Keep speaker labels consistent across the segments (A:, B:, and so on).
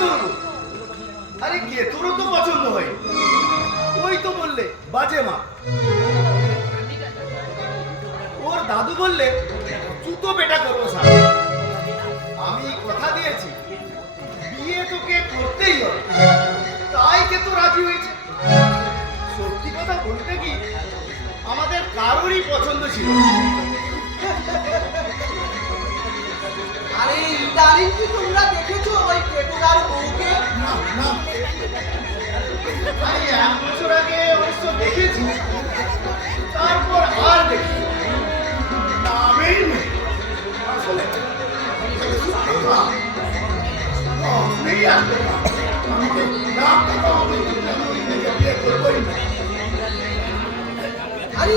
A: কেতুর আরে কেতুরও তো পছন্দ হয়। ওই তো বললে, বাজে মা। ওর দাদু বললে, জুতো বেটা করব স্যার আমি কথা দিয়েছি, বিয়ে তোকে করতেই হবে। তাই কেতু রাজি হয়েছে। সত্যি কথা বলতে কি, আমাদের কারোরই পছন্দ ছিল
B: আরে ইদানিং কি তোমরা দেখেছ ওই কেটুকার বউকে?
A: আরে এক বছর আগে অবশ্য দেখেছি। তারপর আর দেখি
C: আসলে
B: আরে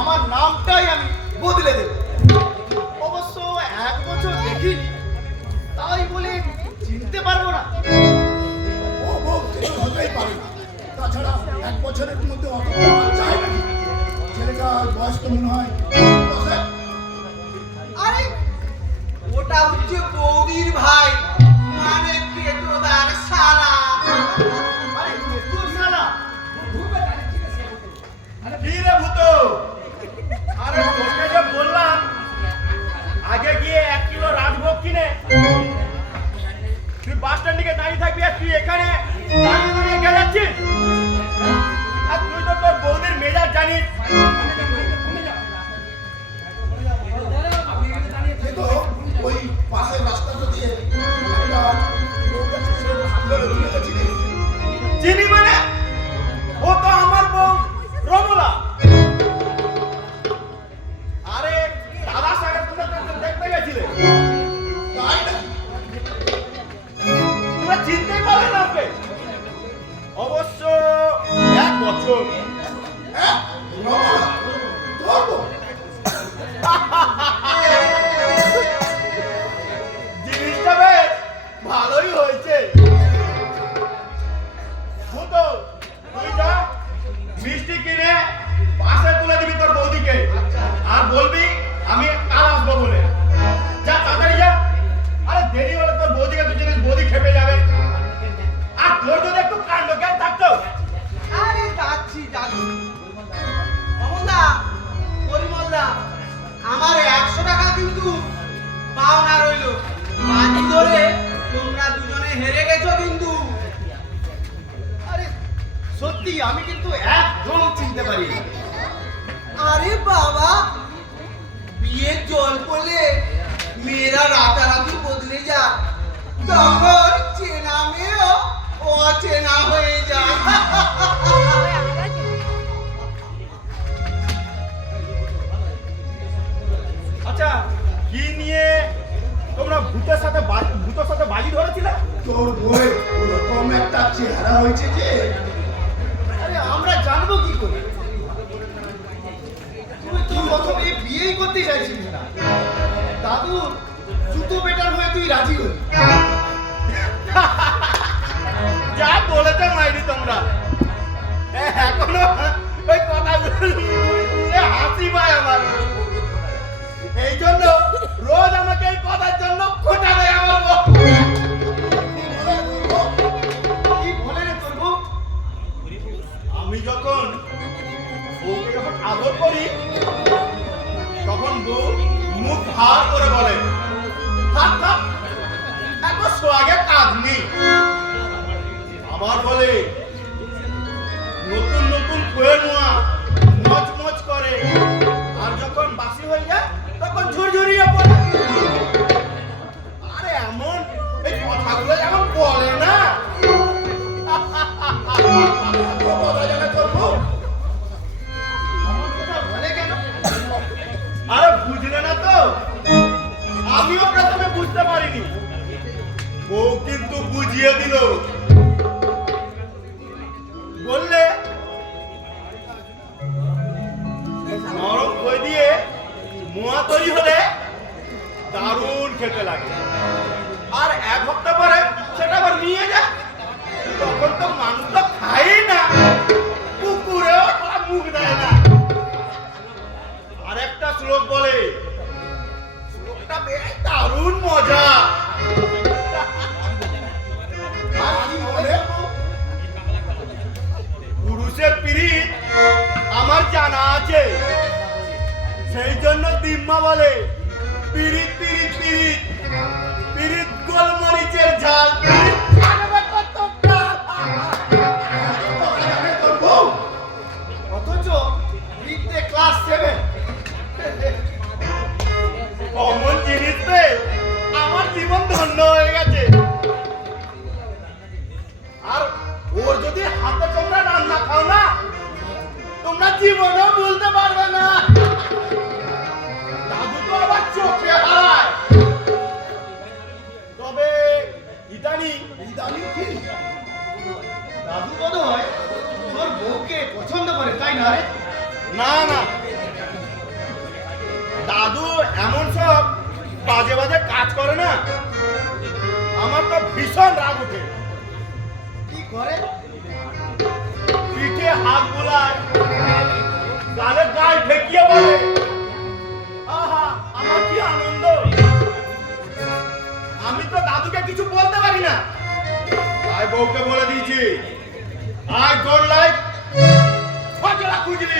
A: আমার নামটাই আমি বদলে দেব। অবশ্য এক বছর দেখিনি তাই বলে চিনতে পারব না।
C: ও হতেই পারে। না তাছাড়া এক বছরের অত
B: আরে ওটা হচ্ছে ভাই।
D: আবার বলে, নতুন নতুন কুয়ে নোয়া মচ মচ করে। আর যখন বাসি হয়ে যায়, তখন ঝুরঝুরিয়ে পড়ে। আরে এমন, এই কথাগুলো যেমন বলে না।
A: আমার
D: আরে বুঝলে না তো? আমিও প্রথমে বুঝতে পারিনি। ও কিন্তু বুঝিয়ে দিল। বললে? নরম খই দিয়ে মোয়া তৈরি হলে দারুণ খেতে লাগে। আর এক হপ্তাহ পরে সেটা আবার নিয়ে যা। তখন তো মানুষ তো খাই না। জন্য দিম্মা বলে, পিরিত পিরিত পিরিত পিরিত গোলমরিচের ঝাল হয়ে আর ওর যদি হাতে তোমরা রান্না খাও না, তোমরা জীবনেও
C: কি?
A: দাদু বোধ হয় তোর বউকে পছন্দ করে তাই না রে?
D: না না। দাদু এমন সব বাজে বাজে কাজ করে না। আমার তো ভীষণ রাগ উঠে
A: কি করে?
D: পিঠে হাত বুলায় গালে গায়ে ঠেকিয়ে বলে আহা আমার কি আনন্দ? আমি তো দাদুকে কিছু বলতে পারি না। তাই বউকে বলে দিয়েছি। আই ডোন্ট লাইক খুঁজলি?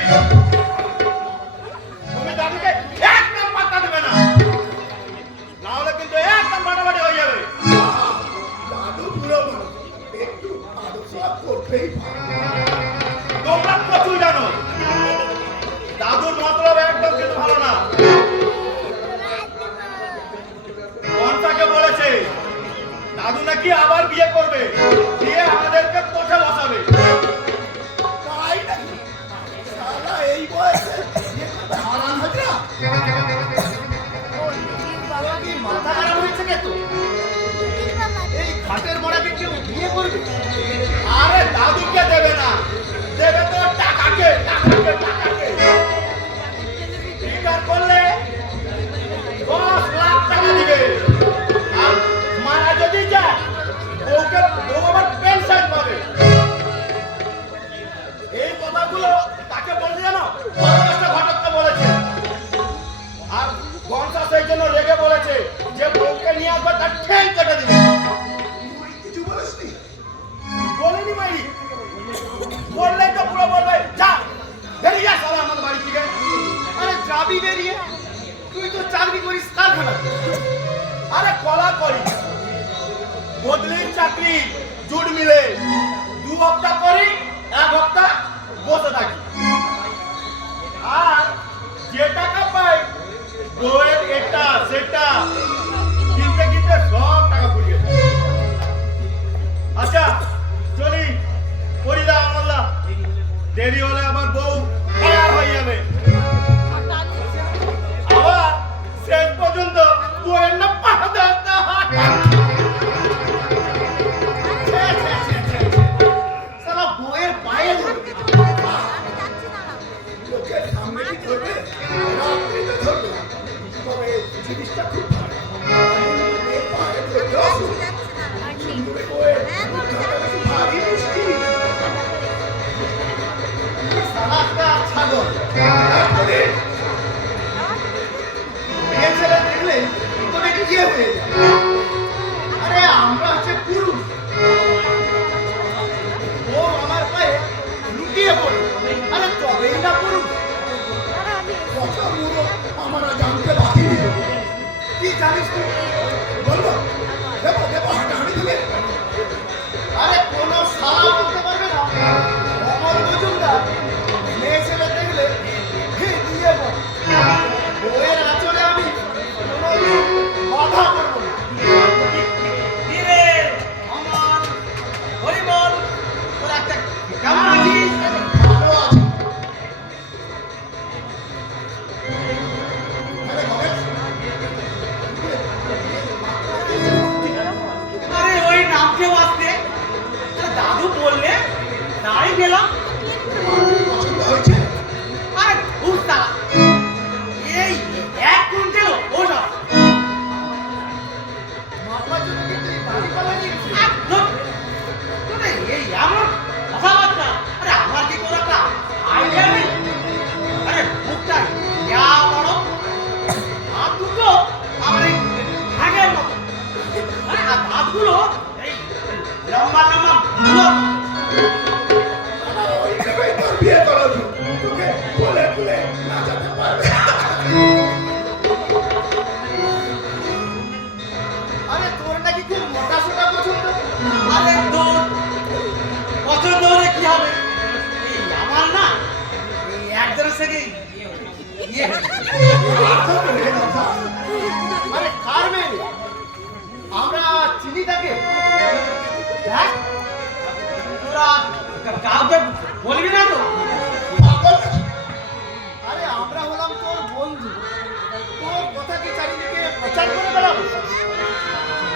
A: ঠ্যাং চাকরি
D: জুট মিলে। দু হপ্তাহ করি এক হপ্তাহ বসে থাকি। আর যে পাই বউয়ের এটা সেটা আচ্ছা চলি পরিদা আমল্লা দেরি হলে আমার বউ খারাপ হয়ে যাবে। আবার শেষ পর্যন্ত বউয়ের না
C: পাহাড় জিনিসটা খুব ভালো।
A: আরে আমরা ও আমার পায়ে লুকিয়ে পড়ে আরে তবেই না পুরুষ
C: কথা মুড়ো আমরা জানতে বাকি
A: কি জানিস তুই
C: বলব
B: সালাম ইয়ে।
C: তোর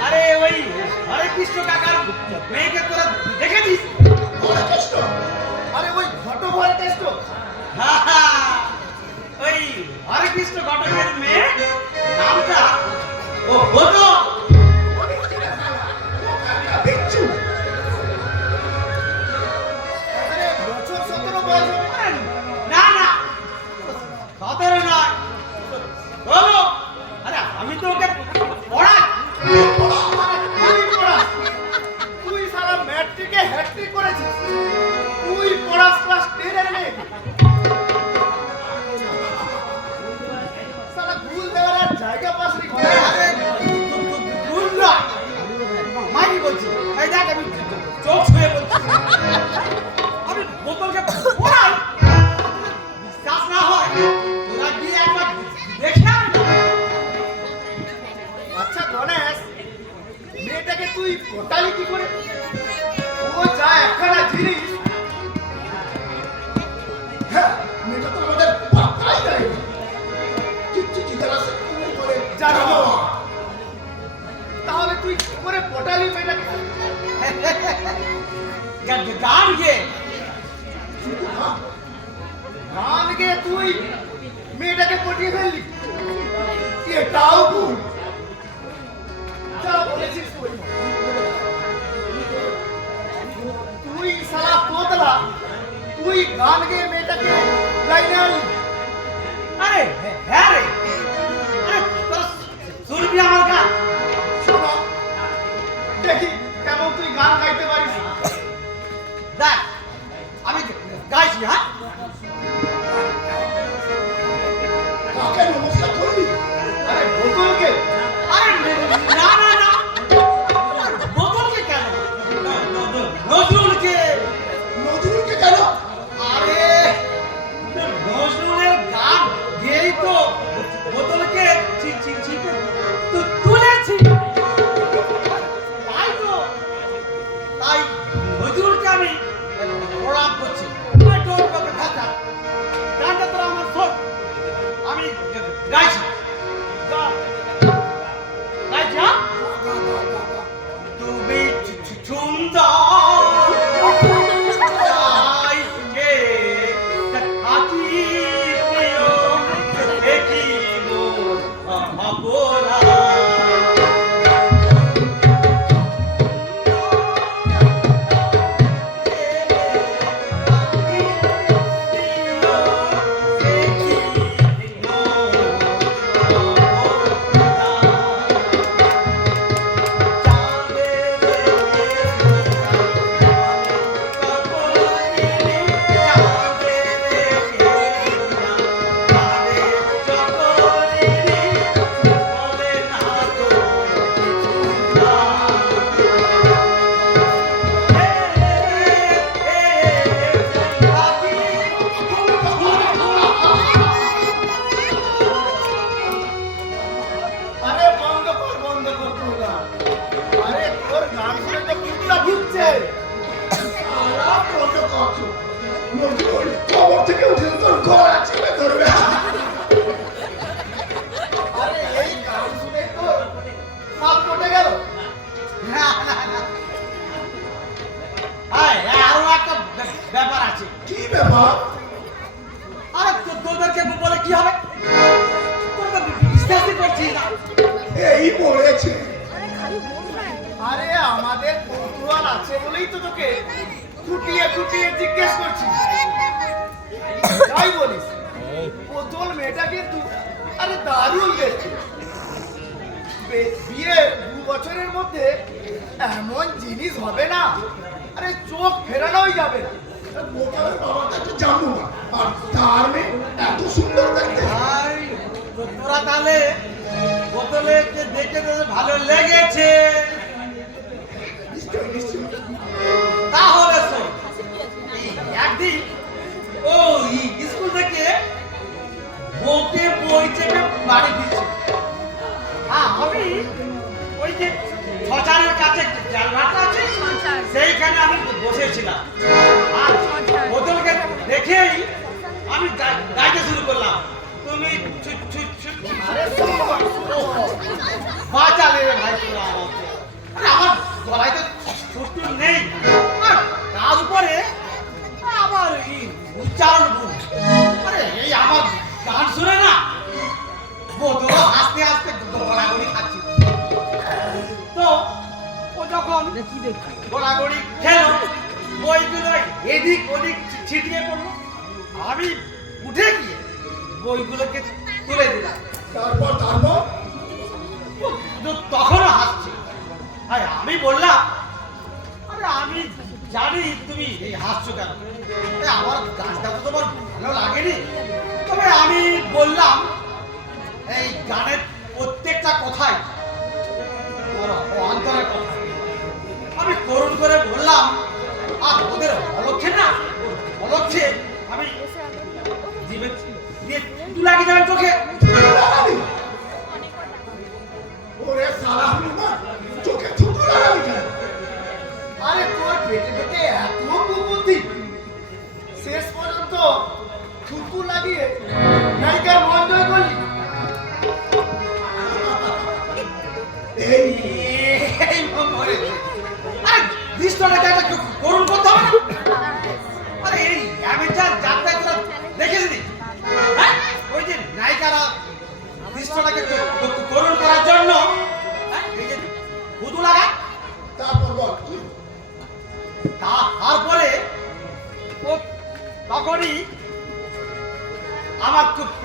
A: আরে
B: ওই মেয়েকে তোরা দেখেছিস?
C: হরে কৃষ্ণ
A: আরে ওই ঘটো
B: হরে কৃষ্ণ ওই হরে কৃষ্ণ গঠনের মেয়ে নামটা ও হতো গদ্দারগে রানগে
A: তুই মেয়েটাকে পটিয়ে ফেললি
C: এটাও ভুল
A: যা বলেছিস তুই তুই সারা তোতলা তুই গান গেয়ে মেয়েটাকে লাইনে আনলি
B: আরে হ্যাঁ রে আরে শুনবি আমার গান
A: শোনো দেখি
C: that. I
B: mean, guys. কৌতূহল আছে বলেই তো তোকে খুঁটিয়ে খুঁটিয়ে জিজ্ঞেস করছি। তাই বলিস। বোতল মেয়েটা কিন্তু আরে দারুণ দেখতে। বে- বিয়ের দু বছরের মধ্যে এমন জিনিস হবে না। আরে চোখ ফেরানোই যাবে না।
C: তো জানো আর তার মেয়ে এত সুন্দর দেখতে
B: ভাই তোরা তাহলে বোতলে দেখে ভালো লেগেছে। তাহলে একদিন ও স্কুল থেকে বউকে বই চেপে বাড়ি ফিরছে। হ্যাঁ আমি ওই যে ছচারের কাছে জানলাটা আছে সেইখানে আমি বসেছিলাম। আর বোতলকে দেখেই আমি গাইতে শুরু করলাম। তুমি বাঁচালে ভাই আমার গলায় তো উপরে আবার এই উচ্চারণ আরে এই আমার গান শুনে না। বোতল আস্তে আস্তে গড়াগড়ি খাচ্ছি। তো ও যখন গড়াগড়ি খেলো বইগুলো এদিক ওদিক ছিটিয়ে পড়ল। আমি উঠে গিয়ে বইগুলোকে তুলে দিলাম।
C: তারপর তারপর?
B: তখনও হাসছে। আরে আমি বললাম আরে আমি জানি তুমি এই হাসছো কেন? আমার গানটা তো তোমার ভালো লাগেনি। তবে আমি বললাম, এই গানের প্রত্যেকটা কথাই তোমার অন্তরের কথা।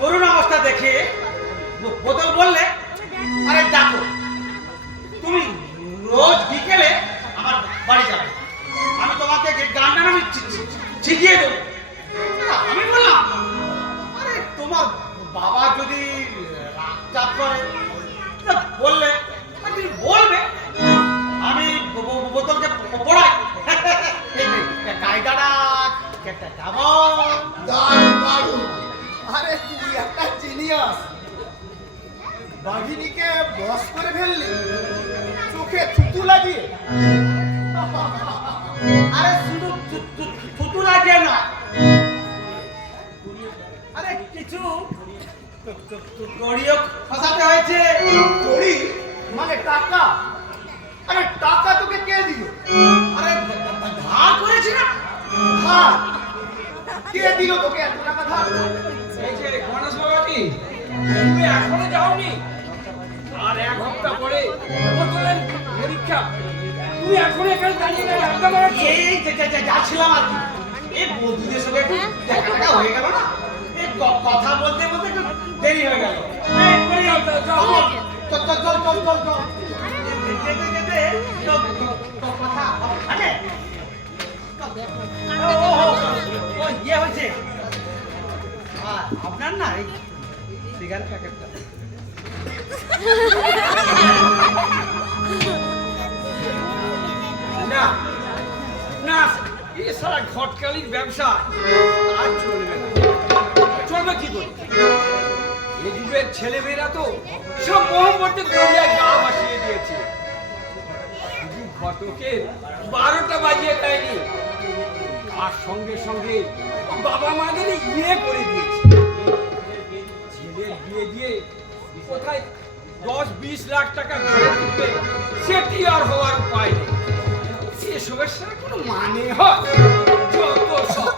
B: করুণ অবস্থা দেখে বোতল বললে, আরে দেখো, তুমি রোজ বিকেলে আমার বাড়ি যাবে। আমি তোমাকে যে গানটা আমি শিখিয়ে দেবো। আমি বললাম, আরে তোমার বাবা যদি রাগ করে বললে তুমি বলবে। আমি বোতলকে পড়াই। কায়দাটা কেমন আরে তুই একটা জিনিয়াস বাঘিনীকে বস করে ফেললি। চোখে থুতু লাগিয়ে। আরে শুধু থুতু লাগিয়ে না। আরে কিছু গড়িও ফসাতে হয়েছে।
C: করি
B: মানে টাকা। আরে টাকা তোকে কে দিল? আরে
E: এই
B: যাচ্ছিলাম আর এই বন্ধুদের সঙ্গে একটু দেখা দেখা হয়ে গেল না এই কথা বলতে বলতে একটু দেরি হয়ে গেল। চল চল চল চল চল কথা আরে ও ইয়ে হয়েছে আপনার না এই সিগারেট প্যাকেটটা
E: না। না সারা ঘটকালির ব্যবসা আর চলবে না। চলবে কি করে? এই যুগের ছেলেমেয়েরা তো সব মোহাম্মতের দরিয়ায় গা ভাসিয়ে দিয়েছে। ঘটকে বারোটা বাজিয়ে দেয়নি আর সঙ্গে সঙ্গে বাবা মাদের ইয়ে করে দিয়েছে। ছেলের বিয়ে দিয়ে কোথায় দশ বিশ লাখ টাকা সেটি আর হওয়ার উপায় নেই। সাথে কোনো মানে হয়? যত সব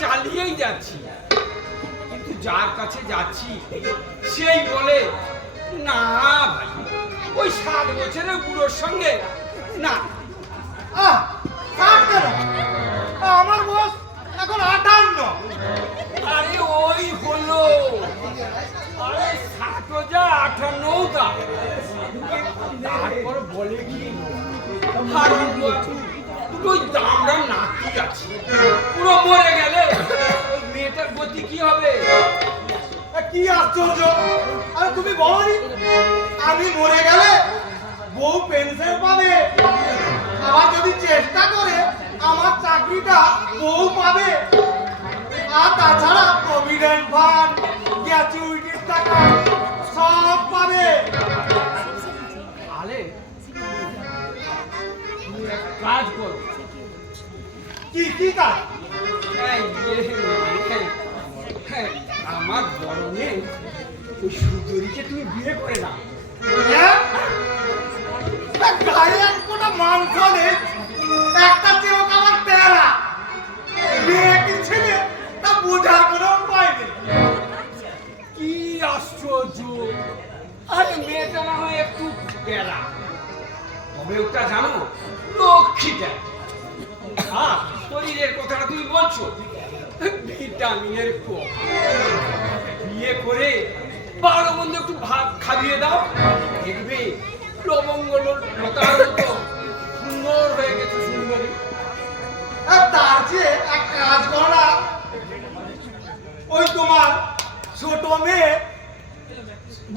E: চালিয়েই যাচ্ছি। কিন্তু যার কাছে যাচ্ছি সেই বলে না ভাই ওই সাত বছরের বুড়োর সঙ্গে না।
A: আহ ষাট কেন? আমার বয়স এখন আটান্ন।
E: আরে ওই হলো। আরে সাত যা আঠান্নও দা তারপর বলে কি? হারান দুটোই দামরা নাতি আছে। পুরো মরে গেলে ওই মেয়েটার গতি কি হবে?
A: কি আশ্চর্য! আরে তুমি বলনি? আমি মরে গেলে বউ পেনশন পাবে। আবার যদি চেষ্টা করে, আমার চাকরিটা বউ পাবে। আর তাছাড়া প্রভিডেন্ট ফান্ড গ্র্যাচুইটির টাকা সব পাবে। কি কি কাজ
E: এই যে, আমার বড় মেয়ে ওই সুন্দরীকে তুমি বিয়ে করে
A: হ্যাঁ? গায়ে এক ফোঁটা মাংস নেই। একটা চেয়েও আমার তেরা মেয়ে কি ছেলে? তা বোঝার কোনো উপায় নেই।
E: কি আশ্চর্য। আরে মেয়েটা না হয় একটু তবে ওটা জানো লক্ষ্মী হ্যাঁ শরীরের কথাটা তুমি বলছো? ভিটামিনের কম বিয়ে করে বারো বন্ধু একটু ভাত খাইয়ে দাও দেখবে লবঙ্গ লতার মতো সুন্দর হয়ে গেছে সুন্দরী।
A: তার চেয়ে এক কাজ করো ওই তোমার ছোট মেয়ে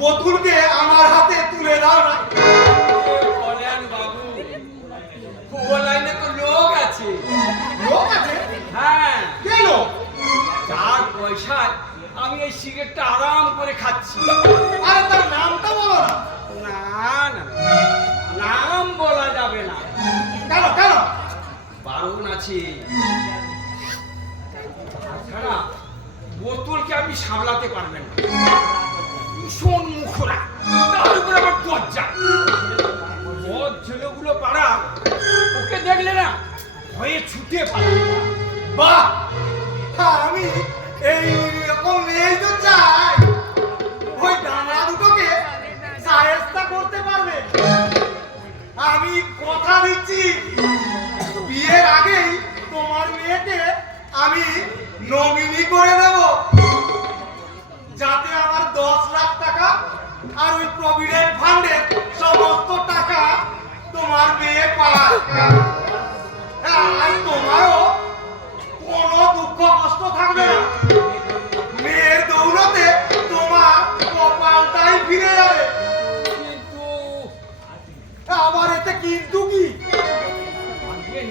A: বতুলকে আমার হাতে তুলে দাও না।
E: বাবু লোক আছে হ্যাঁ।
A: কে লোক
E: পয়সায় আমি এই সিগারেটটা আরাম করে খাচ্ছি।
A: আরে তার নামটা বলো না।
E: না না নাম বলা যাবে না।
A: কেন কেন?
E: বারণ আছে। তাছাড়া বোতলকে আপনি সামলাতে পারবেন না। ভীষণ মুখরা। তার উপরে আবার দরজা। বদ ছেলেগুলো পাড়া ওকে দেখলে না ভয়ে ছুটে পালা
A: বাহ! আমি এই রকম মেয়েই তো চাই ওই ডানা দুটোকে সাহেস্তা করতে পারবে আমি কথা দিচ্ছি। বিয়ের আগেই তোমার মেয়েকে আমি নমিনি করে দেব। যাতে আমার দশ লাখ টাকা আর ওই প্রভিডেন্ট ফান্ডের সমস্ত টাকা তোমার মেয়ে পায়। আর তোমারও কোনো দুঃখ কষ্ট থাকবে না। মেয়ের দৌলতে তোমার কপালটাই ফিরে যাবে।
E: কিন্তু
A: আবার এতে কিন্তু কি?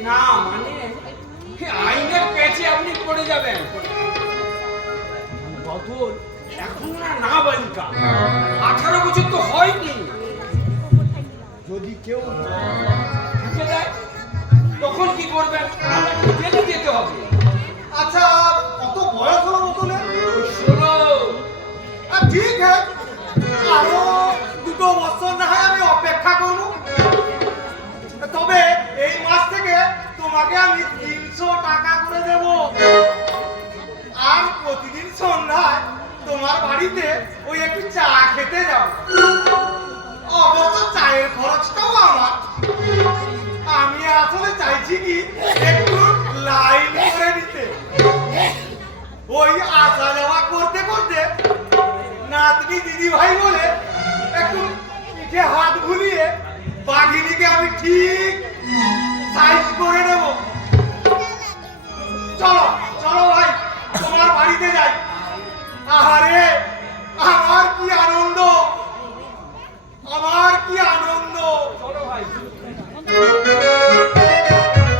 E: না মানে আইনের প্যাচে আপনি পড়ে যাবেন। বদল এখন না না বালিকা। আঠারো বছর তো হয়নি। যদি কেউ তখন কি করবেন? জেলে যেতে হবে।
A: আচ্ছা কত বয়স হলো বোতলে?
E: শোনো
A: আর ঠিক আছে আরও দুটো বছর না হয় আমি অপেক্ষা করব। তবে এই মাস থেকে তোমাকে আমি তিনশো টাকা করে দেব। আর প্রতিদিন সন্ধ্যায় তোমার বাড়িতে ওই একটু চা খেতে যাও অবশ্য চায়ের খরচটাও আমার। আমি আসলে চাইছি কি একটু লাইন করে নিতে। ওই আসা যাওয়া করতে করতে নাতনি দিদি ভাই বলে, একটু পিঠে হাত ঘুরিয়ে বাঘিনীকে আমি ঠিক সাইজ করে নেব। চলো চলো ভাই, তোমার বাড়িতে যাই। আহারে, আমার কি আনন্দ? আমার কি আনন্দ? চলো ভাই। Música